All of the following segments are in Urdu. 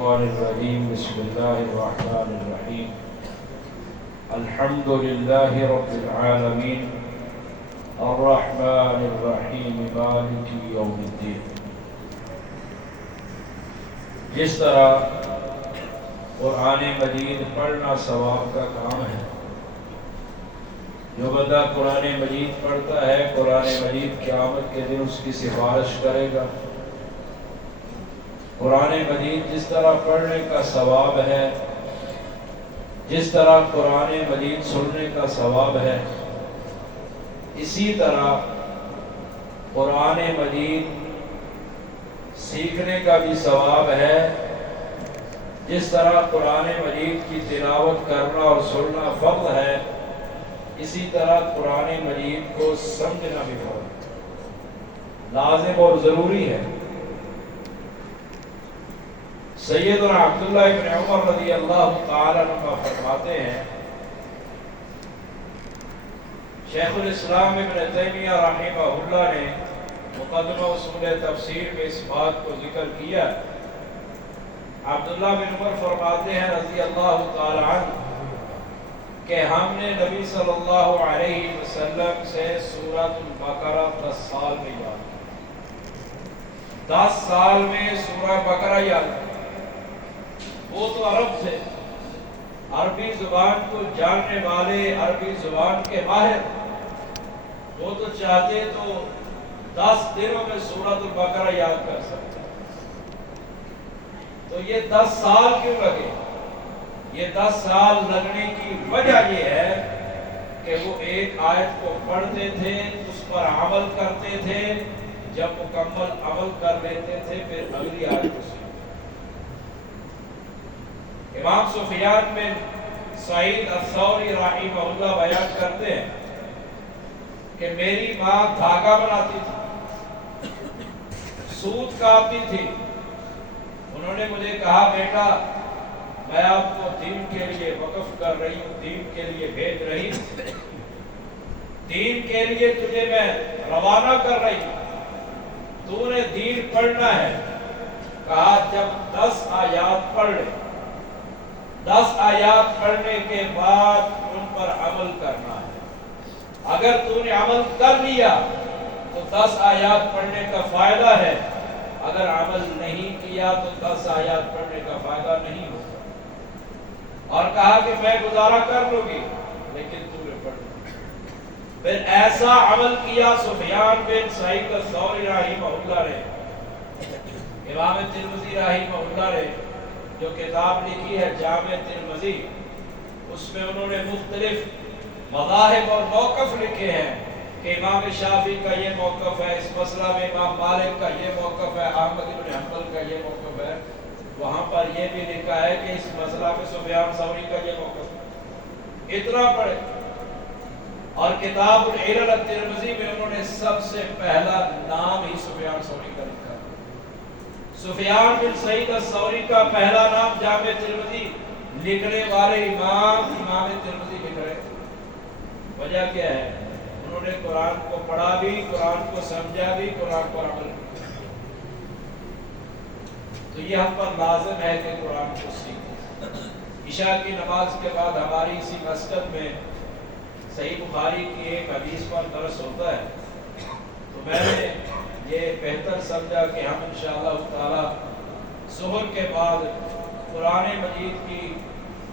الرحیم بسم اللہ الرحمن الرحیم الحمد للہ رب العالمین الرحمن الرحیم مالک یوم الدین۔ جس طرح قرآن مجید پڑھنا ثواب کا کام ہے، جو بندہ قرآن مجید پڑھتا ہے قرآن مجید قیامت کے دن اس کی سفارش کرے گا۔ قرآن مجید جس طرح پڑھنے کا ثواب ہے، جس طرح قرآن مجید سننے کا ثواب ہے، اسی طرح قرآن مجید سیکھنے کا بھی ثواب ہے۔ جس طرح قرآن مجید کی تلاوت کرنا اور سننا فرض ہے، اسی طرح قرآن مجید کو سمجھنا بھی فرض ہے، لازم اور ضروری ہے۔ سیدنا عبداللہ ابن عمر رضی اللہ تعالی عنہ فرماتے ہیں، شیخ الاسلام ابن تیمیہ رحمہ اللہ نے مقدمہ اصول تفسیر میں اس بات کو ذکر کیا۔ عبداللہ بن عمر فرماتے ہیں رضی اللہ تعالی عنہ کہ ہم نے نبی صلی اللہ علیہ وسلم سے سورۃ البقرہ 10 سال میں یاد کی۔ 10 سال میں سورہ بقرہ یاد کی۔ وہ تو عرب تھے، عربی زبان کو جاننے والے، عربی زبان کے ماہر، وہ تو چاہتے تو 10 دنوں میں سورۃ البقرہ یاد کر سکتے۔ تو یہ 10 سال کیوں لگے؟ یہ 10 سال لگنے کی وجہ یہ ہے کہ وہ ایک آیت کو پڑھتے تھے، اس پر عمل کرتے تھے، جب مکمل عمل کر لیتے تھے پھر اگلی آیت کو سیکھتے۔ امام سفیان بن سعید الثوری رحمہ اللہ بیان کرتے ہیں کہ میری ماں دھاگا بناتی تھی، سوت کاٹتی تھی۔ انہوں نے مجھے کہا، بیٹا میں آپ کو دین کے لیے وقف کر رہی ہوں، دین کے لیے بھیج رہی ہوں، دین کے لیے تجھے میں روانہ کر رہی ہوں، تو نے دین پڑھنا ہے۔ کہا جب 10 آیات پڑھ لے، 10 آیات پڑھنے کے بعد ان پر عمل کرنا ہے۔ اگر تو نے عمل کر لیا تو 10 آیات پڑھنے کا فائدہ ہے، اگر عمل نہیں کیا تو 10 آیات پڑھنے کا فائدہ نہیں ہوگا۔ اور کہا کہ میں گزارا کر لوں گی لیکن تو نے پڑھنا۔ پھر ایسا عمل کیا سفیان بن سعید الثوری رحمہ اللہ نے، امام ترمذی رحمہ اللہ نے جو کتاب لکھی ہے جامع ترمذی، اس میں انہوں نے مختلف مذاہب اور موقف لکھے ہیں کہ امام شافعی کا یہ موقف ہے اس مسئلہ میں، امام مالک کا یہ موقف ہے، احمد بن حنبل کا یہ موقف ہے۔ وہاں پر یہ بھی لکھا ہے کہ اس مسئلہ میں سفیان ثوری کا یہ موقف ہے۔ اتنا پڑھے۔ اور کتاب العلل الترمذی میں انہوں نے سب سے پہلا نام ہی سفیان ثوری کا لکھا ہے۔ سفیان بن سعید الثوری کا پہلا نام جامع ترمذی لکھنے والے امام ترمذی لکھ رہے ہیں۔ وجہ کیا ہے؟ انہوں نے قرآن کو پڑھا بھی، قرآن کو سمجھا بھی، قرآن پر عمل بھی۔ تو یہ ہم پر لازم ہے کہ قرآن کو سیکھیں۔ عشاء کی نماز کے بعد ہماری اسی مسجد میں صحیح بخاری کی ایک حدیث پر درس ہوتا ہے، تو میں نے یہ بہتر سمجھا کہ ہم انشاءاللہ تعالی ظہر کے بعد قرآن مجید کی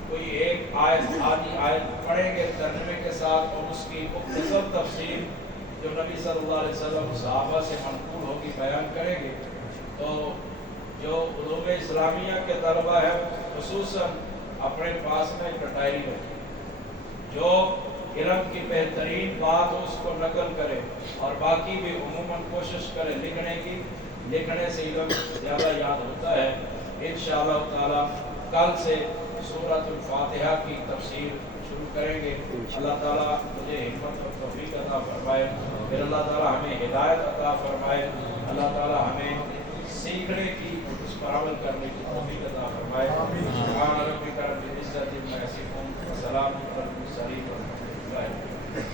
کوئی ایک آیت، آدھی آیت پڑھیں گے ترجمے کے ساتھ، اور اس کی مختصر تفسیر جو نبی صلی اللہ علیہ وسلم صحابہ سے منقول ہوگی بیان کریں گے۔ تو جو علوم اسلامیہ کے طلبہ ہیں خصوصاً اپنے پاس میں ایک ڈائری رکھیں، جو علم کی بہترین بات ہو اس کو نقل کرے، اور باقی بھی عموماً کوشش کرے لکھنے کی۔ لکھنے سے علم زیادہ یاد ہوتا ہے۔ انشاءاللہ تعالی کل سے سورۃ الفاتحہ کی تفسیر شروع کریں گے۔ اللہ تعالیٰ مجھے حکمت اور توفیق عطا فرمائے، پھر اللہ تعالیٰ ہمیں ہدایت عطا فرمائے، اللہ تعالیٰ ہمیں سیکھنے کی، اس پر عمل کرنے کی توفیق عطا فرمائے۔ سبحان ربک رب العزۃ عما یصفون وسلام علی المرسلین۔